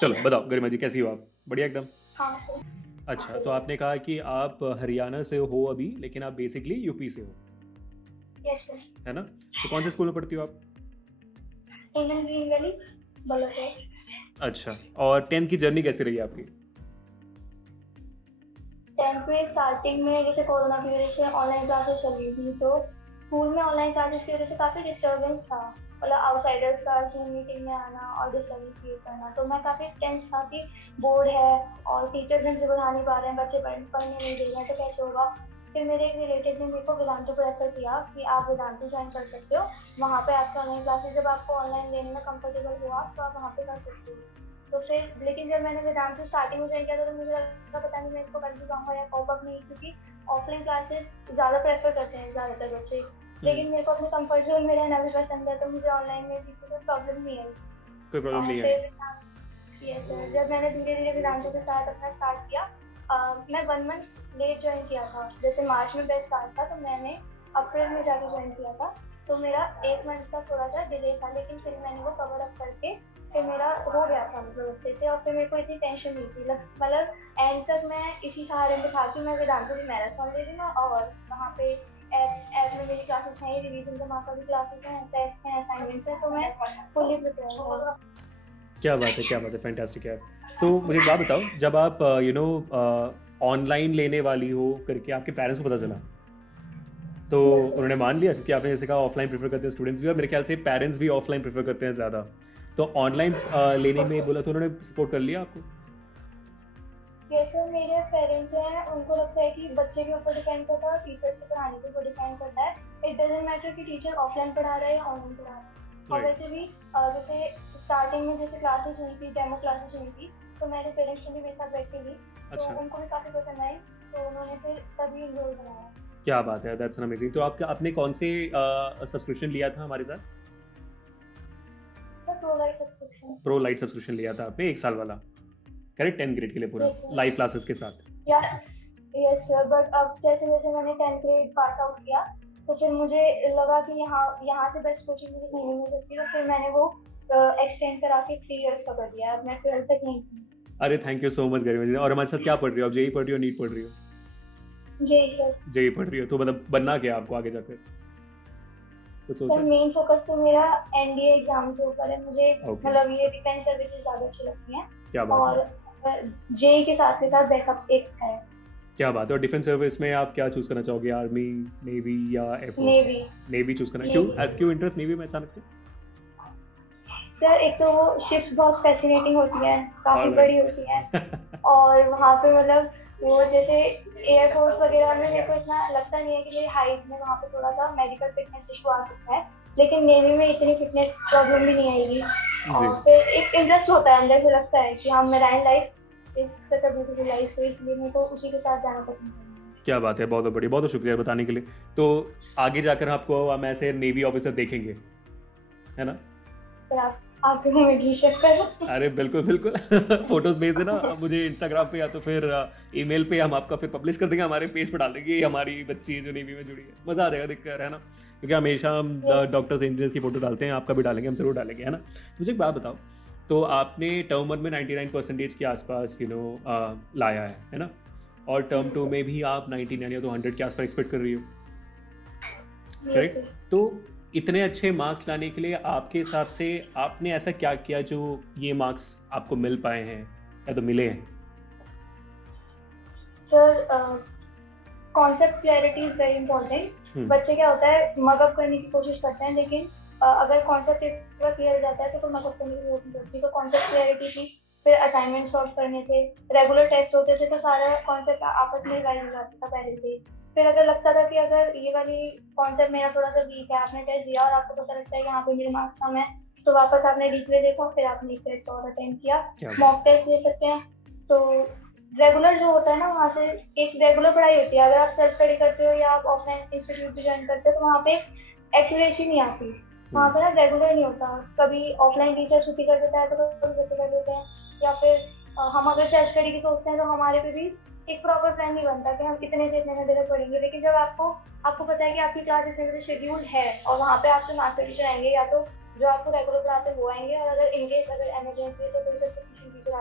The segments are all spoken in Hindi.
चलो बताओ गरिमा जी, कैसी हो आप? बढ़िया एकदम। हाँ सर। अच्छा, तो आपने कहा कि आप हरियाणा से हो अभी, लेकिन आप बेसिकली यूपी से हो, यस सर। है ना? तो कौन से स्कूल में पढ़ती हो आप? इंडियन ग्रीन वैली बलोचर। अच्छा, और 10th की जर्नी कैसी रही आपकी? 10th में स्टार्टिंग में जैसे कोरोना की वजह से ऑनलाइन क्लासेस चल रही थी, तो स्कूल में ऑनलाइन क्लासेस की वजह से काफ़ी डिस्टर्बेंस था। मतलब आउटसाइडर्स का जूम मीटिंग में आना और डिस्टर्बेंस क्रिएट करना, तो मैं काफ़ी टेंस था कि बोर्ड है और टीचर्स ढंग से पढ़ा नहीं पा रहे हैं, बच्चे पढ़ने नहीं दे रहे हैं, तो कैसे होगा। फिर मेरे एक रिलेटिव ने मेरे को वेदांतु को रेफर किया कि आप वेदांतु ज्वाइन कर सकते हो, वहाँ पे आपका ऑनलाइन क्लासेस जब आपको ऑनलाइन लेने में कंफर्टेबल हुआ तो आप वहाँ पे कर सकते हो। तो फिर लेकिन जब मैंने वेदांतु स्टार्टिंग में ज्वाइन किया था तो मुझे लगा पता नहीं मैं इसको कर भी पाऊंगा या कॉप अप नहीं, क्योंकि ऑफलाइन क्लासेस ज़्यादा प्रेफर करते हैं ज़्यादातर बच्चे। हम्म। लेकिन मेरे को अपने कंफर्ट जोन में रहना भी पसंद है, तो मुझे ऑनलाइन में भी कोई प्रॉब्लम नहीं आई। कोई प्रॉब्लम और नहीं आई? फिर यस सर, जब मैंने धीरे धीरे वेदांतु के साथ अपना स्टार्ट किया, मैं 1 मंथ लेट ज्वाइन किया था। जैसे मार्च में बैच स्टार्ट था तो मैंने अप्रैल में जाके ज्वाइन किया था, तो मेरा 1 मंथ का थोड़ा सा डिले था, लेकिन फिर मैंने वो कवर अप करके फिर मेरा हो गया था मतलब अच्छे से। और फिर मेरे को इतनी टेंशन नहीं थी, मतलब एंड तक मैं इसी सहारे में था कि मैं वेदांतु की मैराथन ले रही हूँ और वहाँ पे ऐप में मेरी क्लासेस हैं, रिवीजन जमा का भी क्लासेस हैं, टेस्ट हैं, असाइनमेंट्स हैं, तो मैं फुल्ली प्रिपेयर हूँ। क्या बात है, क्या बात है, फैंटास्टिक यार। तो मुझे एक बात बताओ, जब आप ऑनलाइन लेने वाली हो करके आपके पेरेंट्स को पता चला, तो यस उन्होंने मान लिया? क्योंकि आपने जैसे कहा ऑफलाइन प्रेफर करते हैं स्टूडेंट्स भी, और मेरे ख्याल से पेरेंट्स भी ऑफलाइन प्रेफर करते हैं ज़्यादा। तो ऑनलाइन लेने में बोला तो उन्होंने सपोर्ट कर लिया आपको? जैसे मेरे पेरेंट्स हैं, उनको लगता है कि बच्चे के ऊपर डिपेंड करता है और टीचर्स के पढ़ाने के ऊपर डिपेंड करता है। इट डजेंट मैटर कि टीचर ऑफलाइन पढ़ा रहा है या ऑनलाइन पढ़ा रहा है। और राइट। वैसे भी जैसे स्टार्टिंग में जैसे क्लासेस हुई थी, डेमो क्लासेस हुई थी, तो मेरे पेरेंट्स ने भी मेरे साथ बैठ के ली, तो अच्छा, उनको भी काफ़ी पसंद आई, तो उन्होंने फिर तभी इनरोल बनाया। क्या बात है, दैट्स अमेजिंग। तो आपका आपने कौन से सब्सक्रिप्शन लिया था हमारे साथ? तो provide subscription. Pro light subscription लिया था आपने, 1 साल वाला, करेक्ट? 10th ग्रेड के लिए पूरा यस लाइव क्लासेस के साथ। या यस सर, बट अब जैसे जैसे मैंने 10th ग्रेड पास आउट किया, तो फिर मुझे लगा कि यहाँ यहाँ से बेस्ट कोचिंग मुझे कहीं नहीं मिल सकती, तो फिर मैंने वो एक्सटेंड करा के 3 इयर्स का कर दिया। अब मैं 12th तक यहीं थी। अरे थैंक यू सो मच गरिमा जी। और हमारे साथ क्या पढ़ रही हो आप? जेई पढ़ रही हो, नीट पढ़ रही हो? जी सर। जेई पढ़ रही हो, तो मतलब बनना क्या है आपको आगे जाकर, कुछ सोचा सर है? मेन फोकस तो मेरा एनडीए एग्जाम के ऊपर है। मुझे ओके, मतलब ये डिफेंस सर्विसेज ज़्यादा अच्छी लगती हैं, क्या बात है, और जेई के साथ बैकअप एक है क्या बात है। और डिफेंस सर्विस में आप क्या चूज़ करना चाहोगे? आर्मी, नेवी या एयरफोर्स? नेवी। नेवी चूज़ करना है? क्यों, नेवी। एज क्यों इंटरेस्ट नेवी में अचानक से? सर एक तो वो शिप्स बहुत फैसिनेटिंग होती है, काफ़ी बड़ी होती है, ऑलराइट। और वहाँ पे मतलब वो जैसे एयरफोर्स वगैरह में मेरे को इतना लगता नहीं है कि मेरी हाइट में वहाँ पे थोड़ा सा मेडिकल फिटनेस इशू आ सकता है, लेकिन नेवी में इतनी फिटनेस प्रॉब्लम भी नहीं आएगी। जी, और फिर एक इंटरेस्ट होता है अंदर से, लगता है कि हाँ marine life is such a beautiful life, तो इसलिए मेरे को उसी के साथ जाना पसंद है। क्या बात है, बहुत बढ़िया, बहुत शुक्रिया बताने के लिए। तो आगे जाकर आपको हम ऐसे नेवी ऑफिसर देखेंगे, है ना? फिर आप आपके मुँह में घी शक्कर। अरे बिल्कुल बिल्कुल। फोटोज भेज देना मुझे इंस्टाग्राम पे, या तो फिर ईमेल पे, हम आपका फिर पब्लिश कर देंगे, हमारे पेज पे डाल देंगे ये हमारी बच्ची है जो नेवी में जुड़ी है। मज़ा आ जाएगा देखकर, है ना? क्योंकि हमेशा हम डॉक्टर्स इंजीनियर्स की फोटो डालते हैं, आपका भी डालेंगे, हम जरूर डालेंगे, है ना? मुझे एक बात बताओ, तो आपने टर्म 1 में 99% के आसपास लाया है ना? और टर्म 2 में भी आप 99 या तो 100 के आसपास एक्सपेक्ट कर रही हो, यस करेक्ट? तो इतने अच्छे मार्क्स लाने के लिए आपके हिसाब से आपने ऐसा क्या किया जो ये मार्क्स आपको मिल पाए हैं या तो मिले हैं? Sir, concept clarity is very important. बच्चे क्या होता है मगअप करने की कोशिश करते हैं, लेकिन अगर कॉन्सेप्ट एक बार क्लियर हो जाता है तो कोई मगअप करने की जरूरत नहीं पड़ती। तो कॉन्सेप्ट क्लैरिटी थी, फिर असाइनमेंट सॉल्व करने थे, रेगुलर टेस्ट होते थे, तो सारा कॉन्सेप्ट आपस में रिवाइज हो जाता था पहले से। फिर अगर लगता था कि अगर ये वाली कॉन्सेप्ट मेरा थोड़ा सा वीक है, आपने टेस्ट दिया और आपको पता लगता है कि यहाँ पे मेरे मार्क्स कम है, तो वापस आपने रिप्ले देखा, फिर आपने एक टेस्ट और अटेम्प्ट किया। क्या मॉक टेस्ट ले सकते हैं। तो रेगुलर जो होता है ना, वहाँ से एक रेगुलर पढ़ाई होती है। अगर आप सेल्फ स्टडी करते हो या आप ऑफलाइन इंस्टीट्यूट भी ज्वाइन करते हो, तो वहाँ पे एक्यूरेसी नहीं आती। वहाँ पे ना रेगुलर नहीं होता। कभी ऑफलाइन टीचर छुट्टी कर देता है तो कभी बच्चे कर देते हैं, या फिर हम अगर सेल्फ स्टडी की सोचते हैं तो हमारे पे भी एक प्रॉपर प्लान नहीं बनता कि हम कितने से इतने घंटे तक पढ़ेंगे। लेकिन जब आपको आपको पता है कि आपकी क्लास इतने बजे शेड्यूल है और वहाँ पे आपसे मास्टर टीचर आएंगे, या तो जो आपको रेगुलर पढ़ाते हैं वो आएंगे, और अगर इनकेस अगर इमरजेंसी है तो कोई सब्स्टिट्यूशन टीचर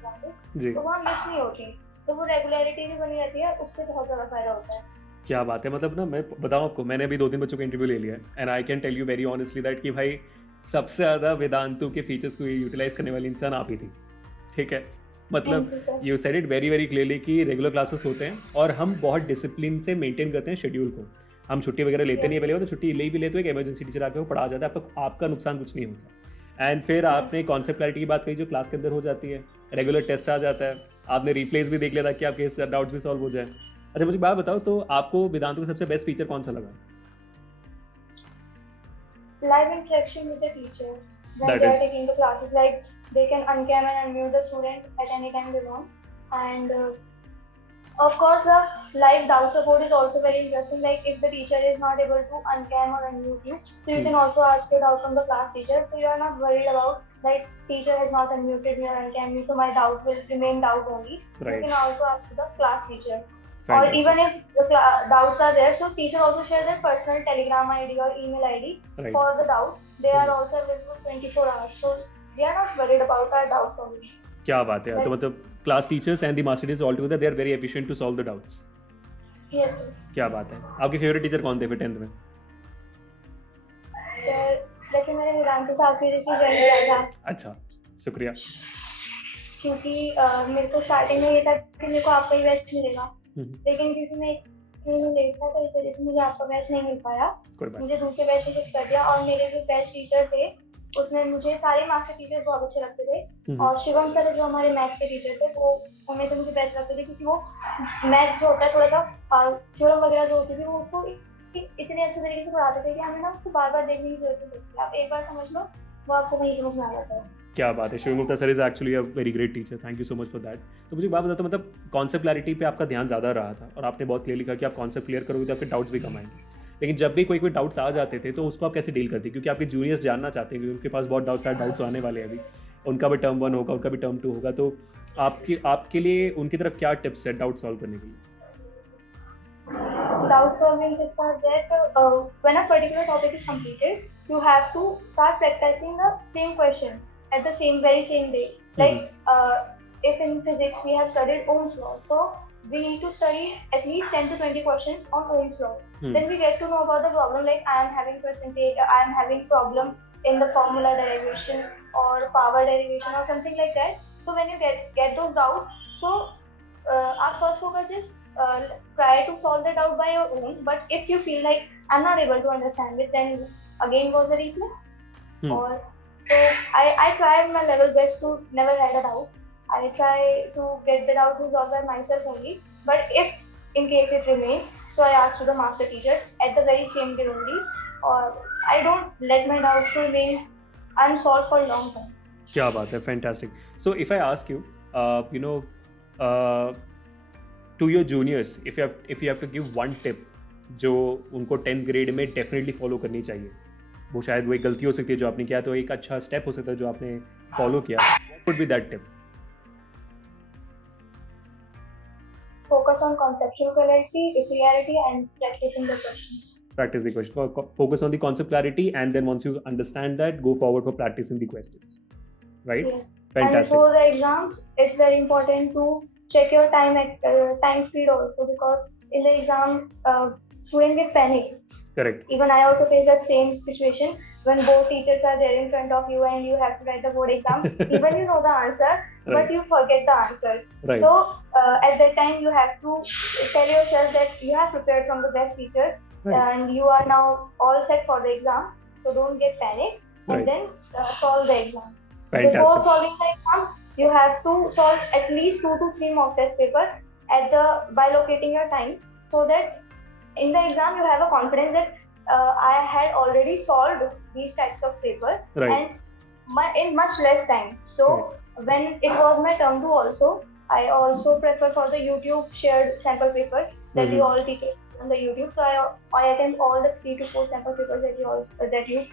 क्लासेस, जी। तो वहाँ मिस नहीं होती, तो वो रेगुलरिटी भी बनी रहती है, उससे बहुत ज़्यादा फायदा होता है। क्या बात है, मतलब ना मैं बताऊं आपको, मैंने अभी 2-3 बच्चों का इंटरव्यू ले लिया है and I can tell you very honestly that कि भाई सबसे ज़्यादा वेदांतु के फीचर्स को यूटिलाइज करने वाली इंसान आप ही थी, ठीक है। मतलब thank you sir. You said it very very clearly कि रेगुलर क्लासेस होते हैं और हम बहुत डिसिप्लिन से मेंटेन करते हैं शेड्यूल को। हम छुट्टी वगैरह लेते नहीं है, पहले तो छुट्टी ले भी लेते हो, एक इमरजेंसी टीचर आके वो पढ़ा जाता है, आपका नुकसान कुछ नहीं होता। एंड फिर आपने कॉन्सेप्ट क्लैरिटी की बात कही जो क्लास के अंदर हो जाती है, रेगुलर टेस्ट आ जाता है, आपने रिप्लेस भी देख लिया था कि आपके डाउट्स भी सॉल्व हो जाए। अच्छा मुझे बात बताओ, तो आपको वेदांतु का सबसे बेस्ट फीचर कौन सा लगा? Live interaction with the teacher when That they are is- taking the classes, like they can uncam and unmute the student at any time they want, and of course the live doubt support is also very interesting. Like if the teacher is not able to uncam or unmute you, so you can also ask your doubt from the class teacher, so you are not worried about that teacher has not unmuted me or uncam me, so my doubt will remain doubt only. Right. You can also ask the class teacher. Fantastic. Or even if the doubts are there, so teacher also share their personal Telegram ID or email ID Right. for the doubt. They are also available 24 hours, so we are not worried about our doubt only. क्या बात है, तो मतलब class teachers and the master teachers all together they are very efficient to solve the doubts. Yes, sir. क्या बात है। आपके फेवरेट टीचर कौन थे फिर 10th में? जैसे मैंने वेदांतु साहब की जैसे ज्वाइन किया था, अच्छा, शुक्रिया। क्योंकि मेरे को स्टार्टिंग में ये था कि मेरे को आपका ही बैच मिलेगा, लेकिन किसी ने लेट था तो इस वजह से मुझे आपका बैच नहीं मिल पाया, कोई बात मुझे दूसरे बैच में शिफ्ट कर दिया। और मेरे जो बैच टीचर थे उसमें मुझे सारे मास्टर टीचर बहुत अच्छे लगते थे, और शिवम सर जो हमारे मैथ्स के टीचर थे वो उन्हें तो मुझे बेस्ट लगते थे, क्योंकि वो मैथ्स जो होता है थोड़ा सा थ्योरम वगैरह जो होती थी वो उसको इतने अच्छे तरीके से पढ़ाते थे कि हमें ना उसको बार बार देखने की जरूरत नहीं पड़ती, आप एक बार समझ लो वो आपको वहीं समझ में आ जाता है। क्या बात है, Shiv Gupta sir is actually a very great teacher, thank you so much for that. तो मुझे बात बताओ, मतलब कॉन्सेप्ट क्लैरिटी पे आपका ध्यान ज़्यादा रहा था और आपने बहुत क्लियरली कहा कि आप कॉन्सेप्ट क्लियर करोगे तो आपके डाउट्स भी कम आएंगे, लेकिन जब भी कोई डाउट्स आ जाते थे तो उसको आप कैसे डील करते? क्योंकि आपके जूनियर्स जानना चाहते हैं, क्योंकि उनके पास बहुत डाउट्स आने वाले हैं अभी, उनका भी टर्म 1 होगा, उनका भी टर्म 2 होगा, तो आपके लिए उनकी तरफ क्या टिप्स है डाउट सॉल्व करने के लिए? Doubt solving tips are that when a particular topic is completed, you have to start practicing the same question at the very same day. Like if in physics we have studied Ohm's law, so we need to study at least 10 to 20 questions on Ohm's law. Then we get to know about the problem, like I am having percentage, I am having problem in the formula derivation or power derivation or something like that. So when you get those doubts, so our first focus is try to solve the doubt by your own. But if you feel like I'm not able to understand it, then again goes the replay. Or so I try my level best to never had a doubt. I try to get the doubt resolved by myself only. But if in case it remains, so I ask to the master teachers at the very same day only. Or I don't let my doubts remain unsolved for a long time. क्या बात है, fantastic. So if I ask you, to your juniors, if you have to give one tip जो उनको 10th grade में definitely follow करनी चाहिए, वो शायद वो एक गलती हो सकती है जो आपने किया, तो एक अच्छा स्टेप हो सकता है जो आपने फॉलो किया, what would be that tip? Focus on conceptual clarity and practicing the questions. Practice the question. Focus on the concept clarity, and then once you understand that, go forward for practicing the questions. Right? Yes. Fantastic. And for the exams, it's very important to check your time speed also, because in the exam, students get panic. Correct. Even I also face that same situation when both teachers are there in front of you and you have to write the board exam. Even you know the answer, but you forget the answer. Right. So at that time, you have to tell yourself that you have prepared from the best teachers. Right. And you are now all set for the exam, so don't get panic. Right. And then solve the exam. Fantastic. Before solving the exam, you have to solve at least 2 to 3 mock test papers by locating your time, so that in the exam you have a confidence that I had already solved these types of papers. Right. And in much less time. So when it was my term 2 also, I also prefer for the YouTube shared sample papers that you all teach on the YouTube. So I attempt all the 3 to 4 sample papers that you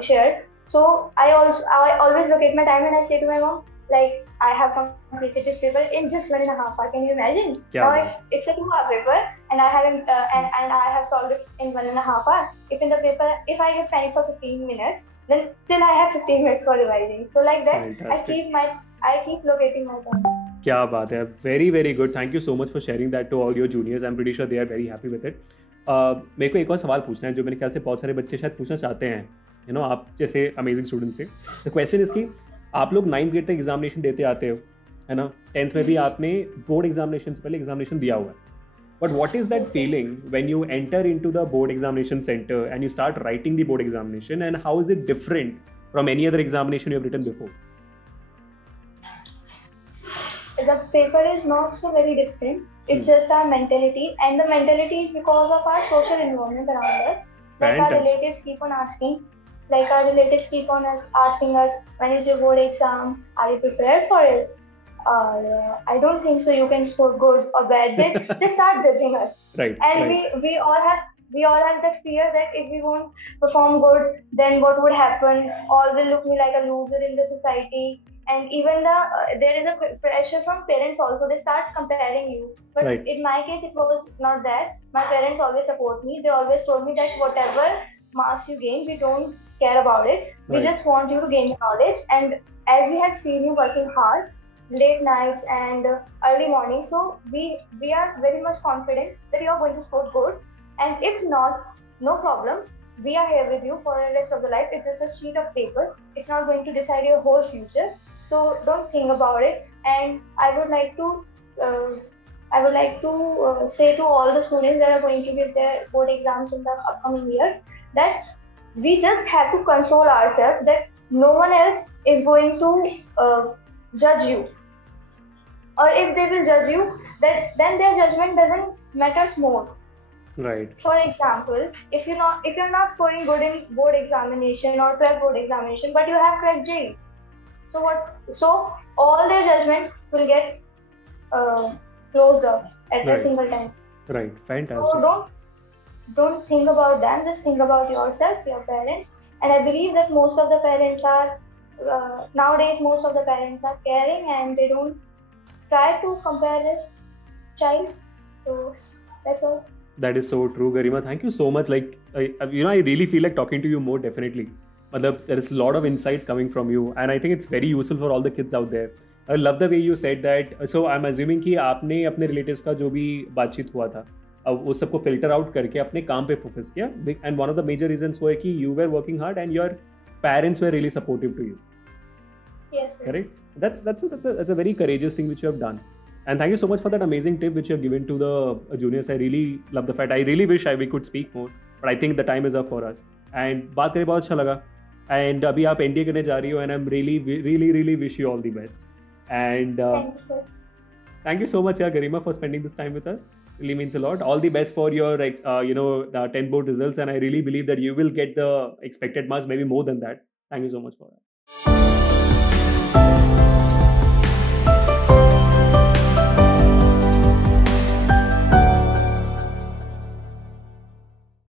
shared. So I always locate my time and I say to my mom, like, I have completed this paper in just 1.5 hours. Can you imagine? Now it's a 2-hour paper, and I haven't and I have solved it in 1.5 hours. If I get panic for 15 minutes, then still I have 15 minutes for revising. So like that, I keep locating my time. क्या बात है, very very good. Thank you so much for sharing that to all your juniors. I am pretty sure they are very happy with it. मेरे को एक और सवाल पूछना है जो मेरे ख्याल से बहुत सारे बच्चे शायद पूछना चाहते हैं, यू नो, आप जैसे अमेजिंग स्टूडेंट से. द क्वेश्चन इज कि आप लोग 9th ग्रेड तक एग्जामिनेशन देते आते हो, है ना. 10th में भी आपने बोर्ड एग्जामिनेशन से पहले एग्जामिनेशन दिया हुआ है. But what is that feeling when you enter into the board examination center and you start writing the board examination, and how is it different from any other examination you have written before? The paper is not so very different. It's just our mentality, and the mentality is because of our social environment around us. Like our relatives keep on asking, asking us, when is your board exam? Are you prepared for it? I don't think so. You can score good or bad. They start judging us, right? And right. we all have that fear that if we won't perform good, then what would happen? All will look me like a loser in the society. And even there is a pressure from parents also. They start comparing you. But right. In my case, it was not that. My parents always support me. They always told me that whatever marks you gain, we don't care about it. We right. just want you to gain knowledge. And as we have seen you working hard, late nights and early morning, so we are very much confident that you are going to score good. And if not, no problem. We are here with you for the rest of the life. It's just a sheet of paper. It's not going to decide your whole future. So don't think about it. And I would like to say to all the students that are going to give their board exams in the upcoming years that we just have to control ourselves, that no one else is going to judge you. Or if they will judge you, then their judgment doesn't matters more. Right. For example, if you're not scoring good in board examination or 12th board examination, but you have cracked JEE, so what? So all their judgments will get closed up at a single time. Right. Fantastic. So don't think about them. Just think about yourself, your parents, and I believe that most of the parents are nowadays. Most of the parents are caring and they don't try to compare this child. So that's all. That is so true, Garima. Thank you so much. Like, I really feel like talking to you more, definitely. There is a lot of insights coming from you, and I think it's very useful for all the kids out there. I love the way you said that. So I'm assuming कि आपने अपने relatives का जो भी बातचीत हुआ था, अब वो सबको filter out करके अपने काम पे focus किया. And one of the major reasons वो है कि you were working hard and your parents were really supportive to you. Yes. Correct. That's a very courageous thing which you have done. And thank you so much for that amazing tip which you have given to the juniors. I really love the fact. I really wish we could speak more, but I think the time is up for us. And बात करके बहुत अच्छा लगा. And अभी आप NDA करने जा रही हो, and I'm really wish you all the best. And thank you so much, Garima, for spending this time with us. Really means a lot. All the best for your the 10th board results, and I really believe that you will get the expected marks, maybe more than that. Thank you so much for that.